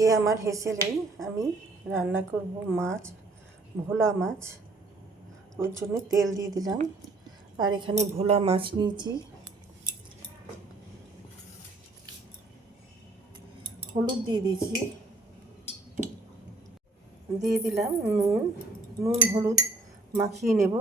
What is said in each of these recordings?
আজকে আমার হেসেলেই আমি রান্না করব মাছ, ভোলা মাছ। ওর জন্য তেল দিয়ে দিলাম। আর এখানে ভোলা মাছ নিয়েছি, হলুদ দিয়ে দিয়েছি, দিয়ে দিলাম নুন হলুদ মাখিয়ে নেব।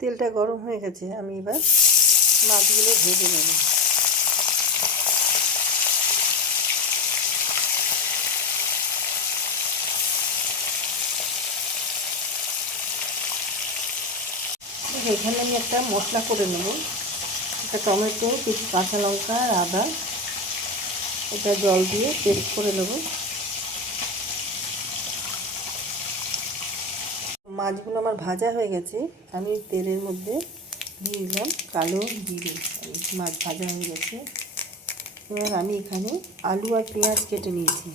তেলটা গরম হয়ে গেছে, আমি এবার মাছগুলো ভেজে নেব। এখানে আমি একটা মশলা করে নেব। একটা টমেটো, কিছু কাঁচা লঙ্কা আর আদা, এটা জল দিয়ে পেস্ট করে নেব। মাছগুলো আমার ভাজা হয়ে গেছে, আমি তেলের মধ্যে দিয়ে দিলাম কালো জিরে। মাছ ভাজা হয়ে গেছে। এবার আমি এখানে আলু আর পেঁয়াজ কেটে নিয়েছি।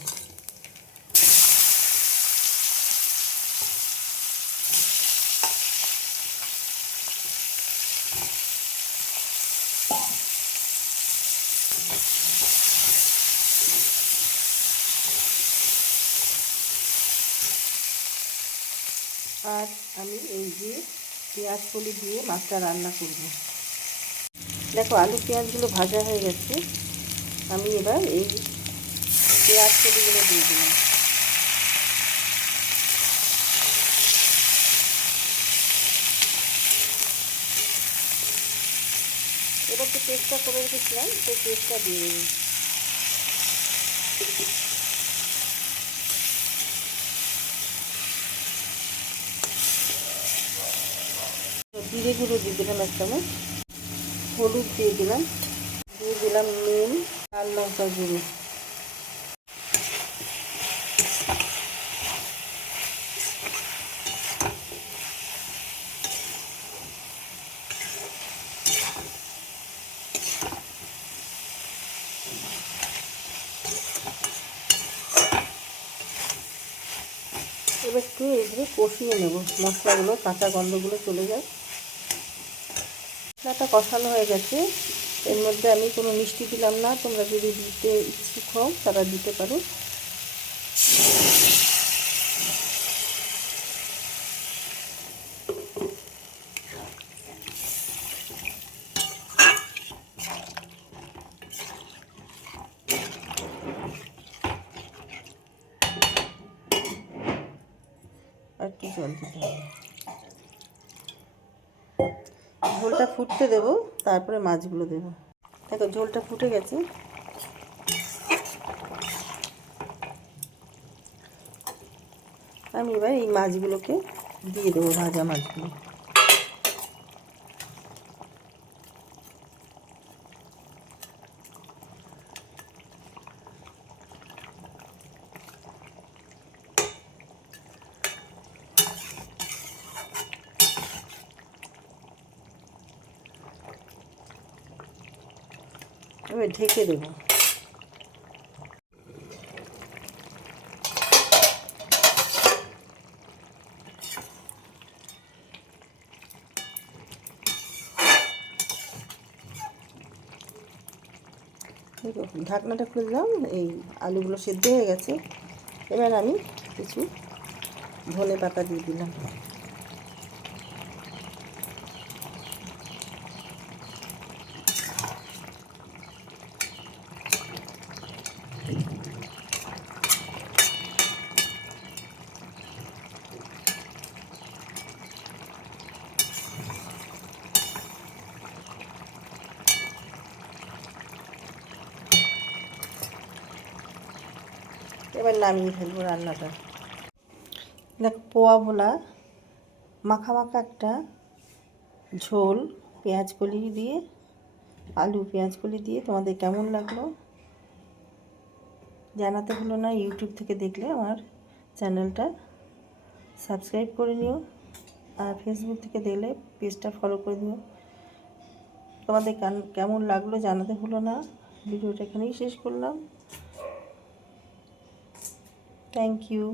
আর আমি এই যে পেঁয়াজ কলি দিয়ে মাছটা রান্না করব। দেখো আলু পেঁয়াজগুলো ভাজা হয়ে গেছে, আমি এবার এই পেঁয়াজ কলিগুলো দিয়ে দিলাম। এবার যে পেস্টটা করে রেখেছিলাম সেই পেস্টটা দিয়ে দেবো। জিরে গুঁড়ো দিয়ে দিলাম এক চামচ, হলুদ দিয়ে দিলাম, দিয়ে দিলাম নুন, লাল লঙ্কা গুঁড়ো। এবার একটু এগুলো কষিয়ে নেব, মশলাগুলো কাঁচা গন্ধগুলো চলে যায়। মশলাটা কষানো হয়ে গেছে, এর মধ্যে আমি কোনো মিষ্টি দিলাম না, তোমরা যদি দিতে ইচ্ছুক হও তারা দিতে পারো। আর একটু জল দিতে হবে। ঝোলটা ফুটতে দেব, তারপরে মাছগুলো দেব। দেখো ঝোলটা ফুটে গেছে। আমি এবার এই মাছগুলোকে দিয়ে দেবো, ভাজা মাছগুলো। এবার ঢেকে দেবো। দেখো ঢাকনাটা খুলে দিলাম, এই আলুগুলো সেদ্ধ হয়ে গেছে। এবার আমি কিছু ধনে পাতা দিয়ে দিলাম। এবার নামিয়ে ফেলবো রান্নাটা। দেখো পোয়া ভোলা মাখা মাখা একটা ঝোল পেঁয়াজ কলি দিয়ে, আলু পেঁয়াজ কলি দিয়ে তোমাদের কেমন লাগলো জানাতে হলো না। ইউটিউব থেকে দেখলে আমার চ্যানেলটা সাবস্ক্রাইব করে নিও, আর ফেসবুক থেকে দেখলে পেজটা ফলো করে দিও। তোমাদের কেমন লাগলো জানাতে হলো না। ভিডিওটা এখানেই শেষ করলাম। Thank you.